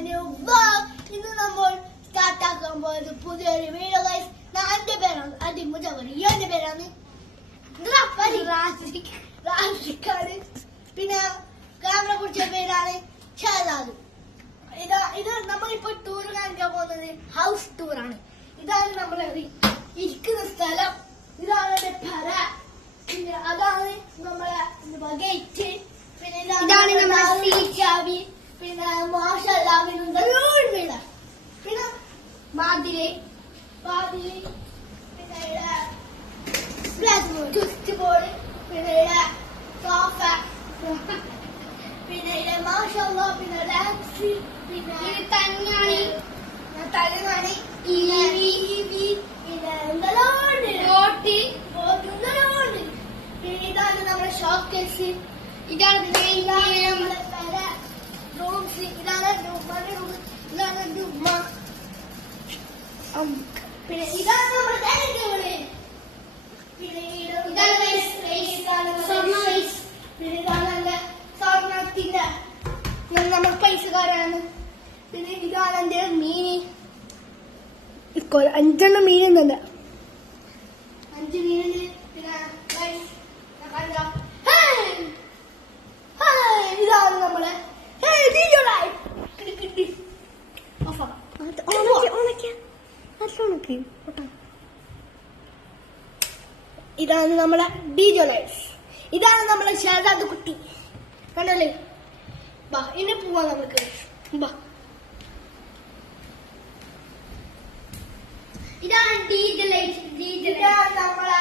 ഇന്ന് നമ്മൾ സ്റ്റാർട്ട് ആക്കാൻ പോകുന്നത് പുതിയൊരു വീഡിയോ ഗൈസ്. എന്റെ പേരാണ് അതിമുജവരി, എന്റെ പേരാണ് റാഷിക്കാണ്. പിന്നെ ക്യാമറ പിടിച്ച പേരാണ് ഷാദാദ്. ഇത് നമ്മളിപ്പോ ടൂർ കാണിക്കാൻ പോകുന്നത് ഹൗസ് ടൂറാണ്. ഇതാണ് നമ്മൾ ഇരിക്കുന്ന സ്ഥലം, ഇതാണ് എന്റെ പെര, പിന്നെ അതാണ് നമ്മളെ ഗേറ്റ്, പിന്നെ ഇതാണ് നമ്മളെ ചാവി, പിന്നെ മാഷല്ലാ പിന്നെ മാതിരി പിന്നെ സ്വിച്ച് ബോർഡ്, പിന്നെ സോഫ, പിന്നെ മാഷല്ലാ, പിന്നെ ലാംപ്സ്, പിന്നെ തങ്ങാണി പിന്നെ റോട്ടി, പിന്നെ ഇതാണ് നമ്മുടെ ഷോക്കേസ്, ഇതാണ് നമ്മുടെ റൂംസ്, ഇതാണ് റൂം, ഇതാണ് ഉമ്മ, പിന്നെ ഇതാണ് നമ്മുടെ ഡൈനിങ് ടേബിള്, പിന്നെ പിന്നെ ഇതാണ് എന്റെ സ്വർണ്ണത്തിന്റെ, നമ്മൾ പൈസക്കാരാണ്. പിന്നെ ഇതാണ് എന്റെ മീന്, 5 മീനുണ്ട്, 5 മീനുണ്ട്. പിന്നെ ഇതാണ് നമ്മളെ ഇതാണ് നമ്മളെ ഡിജെ ലൈറ്റ്സ്, ഇതാണ് നമ്മളെ ഷാദാദ് കുട്ടി, കണ്ടല്ലേ? ബാ ഇനി പോവാ നമുക്ക്. ബാ ഇതാണ് ഡിജെ ലൈറ്റ്സ്, ഇതാണ് നമ്മളെ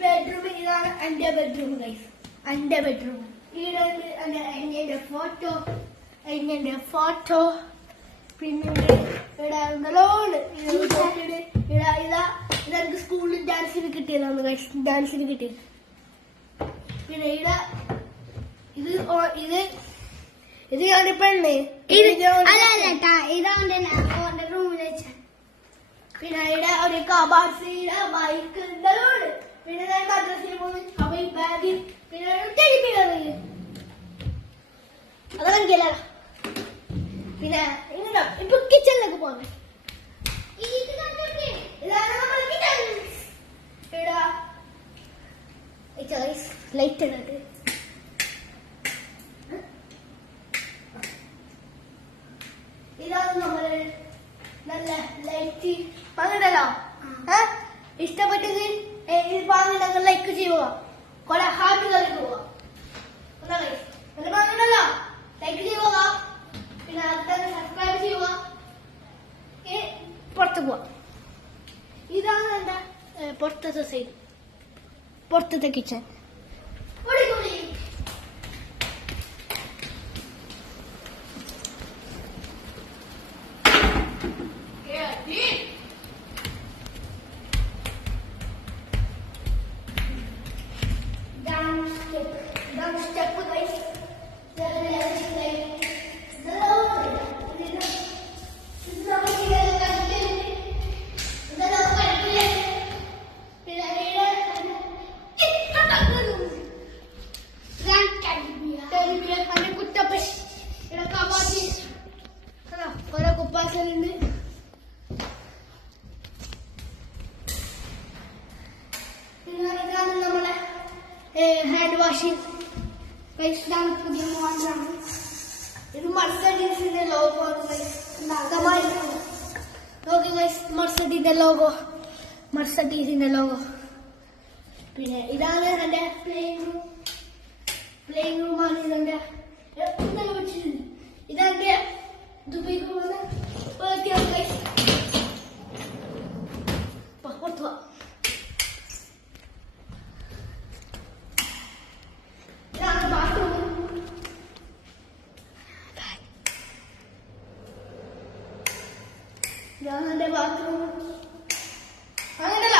ബെഡ്റൂം, ഇതാണ് എന്റെ ബെഡ്റൂം ഗൈസ്, എന്റെ ബെഡ്റൂം. എന്റെ ഫോട്ടോ പിന്നെ ഇതെനിക്ക് സ്കൂളിൽ ഡാൻസിന് കിട്ടിയതാണ് ഗൈസ്, ഡാൻസിന് കിട്ടിയത്. പിന്നെ ഇത് ഞാൻ പെണ്ണേ, ഇതാണ് റൂമിൽ വെച്ച. പിന്നെ ഇവിടെ ഒരു കബാർഡ്, ബൈക്ക്, പിന്നെ ഞാൻ മദ്രസയിൽ പോകുന്നു, അപ്പൊ ഈ ബാഗ്, പിന്നെ അതെനിക്കല്ല. പിന്നെ ഇപ്പൊ കിച്ചണിലേക്ക് പോകാം. ലൈറ്റ് ഇടട്ട്, ഇതാണ് നമ്മള് നല്ല ലൈറ്റ് പങ്കിടല്ലോ. ഇഷ്ടപ്പെട്ടത് പാങ്ങുണ്ടെങ്കിൽ ലൈക്ക് ചെയ്യുക, കുറെ ഹാർട്ട് കളിക്ക് പോവാ, പാങ്ങുണ്ടല്ലോ ലൈക്ക് ചെയ്യുക, പിന്നെ അടുത്ത സബ്സ്ക്രൈബ് ചെയ്യുക, പുറത്ത് പോവാ. ഇതാണ് എന്റെ പുറത്തത്തെ സൈഡ്, പുറത്തത്തെ കിച്ചൺ. നമ്മളെ ഹാൻഡ് വാഷിംഗ്, പുതിയ മോഡലാണ്. ഇത് മർസഡീസിന്റെ ലോഗോ ആണ്, മർസഡീസിന്റെ ലോഗോ. പിന്നെ ഇതാണ് എന്റെ പ്ലേയിങ് റൂമാണ്, ഇതെന്റെ ഇതെന്റെ ദുബൈക്ക് പോകുന്ന പുറത്തു. ഇതാണ് ബാത്റൂം, ഇതാണ് എന്റെ ബാത്റൂം. അങ്ങനല്ല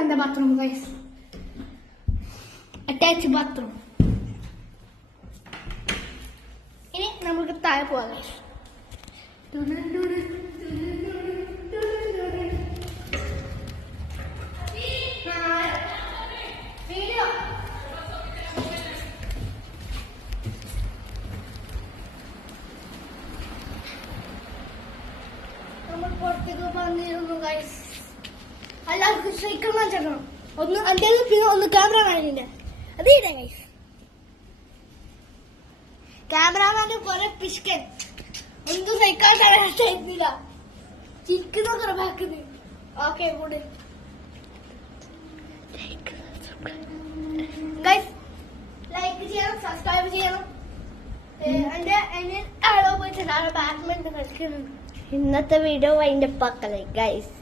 എന്റെ ബാത്റൂം ഗൈസ്, അറ്റാച്ച് ബാത്റൂം. ഇനി നമുക്ക് താഴെ പോവാം ഗൈസ്. പുറത്തേക്ക് വന്നിരുന്നു ഗൈസ്. എല്ലാവർക്കും സൈക്കിൾ വാങ്ങിച്ചേക്കണം. ഒന്ന് എൻ്റെ പിന്നെ ഒന്ന് ക്യാമറമാനില്ല അതേ ഗൈസ്. ക്യാമറമാന് കുറെ പിഷ്കൻ എന്ത് സൈക്കിൾ തരാനില്ല ചിരിക്കുന്നൊക്കെ ബാക്കുന്നത്. ഓക്കെ കൂടെ ഗൈസ് ലൈക്ക് ചെയ്യണം, സബ്സ്ക്രൈബ് ചെയ്യണം. എന്റെ ആളോ പോയിട്ട് ബാഡ്മിന്റൺ കളിക്കുന്നുണ്ട്. ഇന്നത്തെ വീഡിയോ വൈൻഡപ്പ് ആക്കലേ ഗൈസ്.